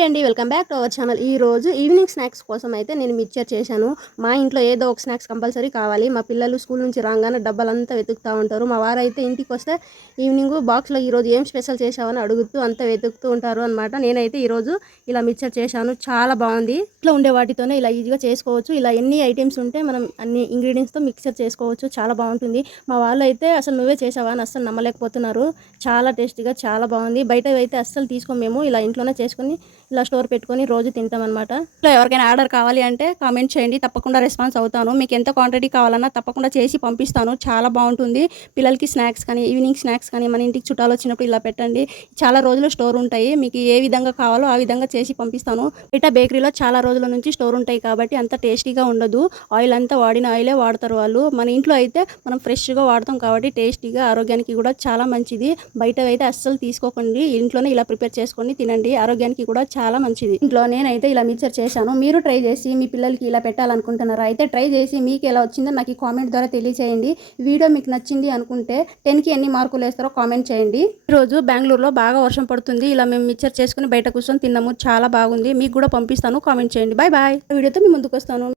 Hi అండి, welcome back to our channel. ఈ రోజు ఈవినింగ్ స్నాక్స్ కోసం అయితే నేను మిక్చర్ చేశాను. మా ఇంట్లో ఏదో ఒక స్నాక్స్ కంపల్సరీ కావాలి. మా పిల్లలు స్కూల్ నుంచి రాగానే డబ్బాలంతా వెతుకుతూ ఉంటారు. మా వారైతే ఇంటికి వస్తే ఈవినింగ్ బాక్స్లో ఈరోజు ఏం స్పెషల్ చేశావని అడుగుతూ అంతా వెతుకుతూ ఉంటారు అనమాట. నేనైతే ఈరోజు ఇలా మిక్చర్ చేశాను, చాలా బాగుంది. ఇట్లా ఉండే వాటితోనే ఇలా ఈజీగా చేసుకోవచ్చు. ఇలా ఎన్ని ఐటమ్స్ ఉంటే మనం అన్ని ఇంగ్రీడియంట్స్తో మిక్చర్ చేసుకోవచ్చు, చాలా బాగుంటుంది. మా వాళ్ళు అయితే అసలు నువ్వే చేసావా అని అస్సలు నమ్మలేకపోతున్నారు. చాలా టేస్టీగా చాలా బాగుంది. బయట అయితే అస్సలు తీసుకోము, మేము ఇలా ఇంట్లోనే చేసుకొని ఇలా స్టోర్ పెట్టుకొని రోజు తింటామన్నమాట. ఇలా ఎవరికైనా ఆర్డర్ కావాలి అంటే కామెంట్ చేయండి, తప్పకుండా రెస్పాన్స్ అవుతాను. మీకు ఎంత క్వాంటిటీ కావాలన్నా తప్పకుండా చేసి పంపిస్తాను. చాలా బాగుంటుంది. పిల్లలకి స్నాక్స్ కానీ ఈవినింగ్ స్నాక్స్ కానీ మన ఇంటికి చుట్టాలు వచ్చినప్పుడు ఇలా పెట్టండి, చాలా రోజులు స్టోర్ ఉంటాయి. మీకు ఏ విధంగా కావాలో ఆ విధంగా చేసి పంపిస్తాను. బయట బేకరీలో చాలా రోజుల నుంచి స్టోర్ ఉంటాయి కాబట్టి అంత టేస్టీగా ఉండదు. ఆయిల్ అంతా వాడిన ఆయిలే వాడతారు వాళ్ళు. మన ఇంట్లో అయితే మనం ఫ్రెష్గా వాడతాం కాబట్టి టేస్టీగా, ఆరోగ్యానికి కూడా చాలా మంచిది. బయట అయితే అస్సలు తీసుకోకండి, ఇంట్లోనే ఇలా ప్రిపేర్ చేసుకొని తినండి, ఆరోగ్యానికి కూడా చాలా మంచిది. ఇంట్లో నేనైతే ఇలా మిక్చర్ చేశాను. మీరు ట్రై చేసి మీ పిల్లలకి ఇలా పెట్టాలనుకుంటున్నారా? అయితే ట్రై చేసి మీకు ఎలా వచ్చిందో నాకు ఈ కామెంట్ ద్వారా తెలియచేయండి. వీడియో మీకు నచ్చింది అనుకుంటే 10కి ఎన్ని మార్కులు వేస్తారో కామెంట్ చేయండి. ఈరోజు బెంగళూరులో బాగా వర్షం పడుతుంది. ఇలా మేము మిక్చర్ చేసుకుని బయట కూర్చొని తిన్నాము, చాలా బాగుంది. మీకు కూడా పంపిస్తాను, కామెంట్ చేయండి. Bye bye. వీడియోతో మీ ముందుకు వస్తాను.